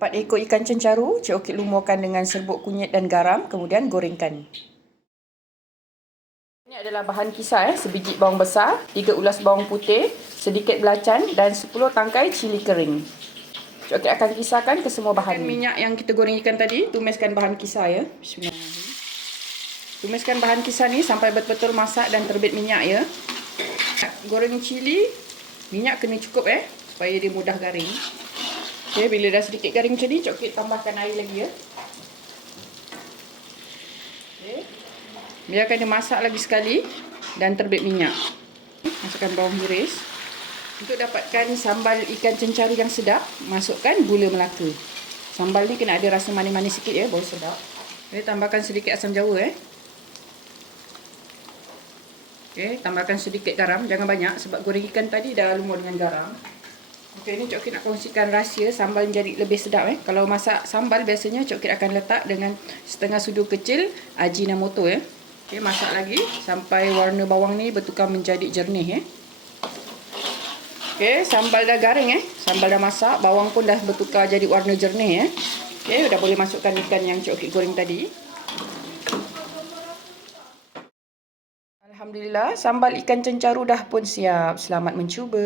Empat ekor ikan cencaru, Cik Okit lumurkan dengan serbuk kunyit dan garam, kemudian gorengkan. Ini adalah bahan kisar, eh. sebiji bawang besar, tiga ulas bawang putih, sedikit belacan dan 10 tangkai cili kering. Cik Okit akan kisarkan ke semua bahan minyak yang kita goreng ikan tadi, tumiskan bahan kisar ya. Bismillahirrahmanirrahim. Tumiskan bahan kisar ni sampai betul-betul masak dan terbit minyak ya. Goreng cili, minyak kena cukup eh, supaya dia mudah garing. Okay, bila dah sedikit garing macam ni, cokit tambahkan air lagi ya. Okay. Biarkan dia masak lagi sekali dan terbit minyak. Masukkan bawang hiris. Untuk dapatkan sambal ikan cencaru yang sedap, masukkan gula melaka. Sambal ni kena ada rasa manis-manis sikit ya, bau sedap. Okay, tambahkan sedikit asam jawa eh. Okay, tambahkan sedikit garam, jangan banyak sebab goreng ikan tadi dah lumur dengan garam. Okey, ni Cok Kit nak kongsikan rahsia sambal jadi lebih sedap eh. Kalau masak sambal biasanya Cok Kit akan letak dengan setengah sudu kecil ajinomoto eh. Okey, masak lagi sampai warna bawang ni bertukar menjadi jernih eh. Okey, sambal dah garing eh. Sambal dah masak, bawang pun dah bertukar jadi warna jernih eh. Okey, dah boleh masukkan ikan yang Cok Kit goreng tadi. Alhamdulillah, sambal ikan cencaru dah pun siap. Selamat mencuba.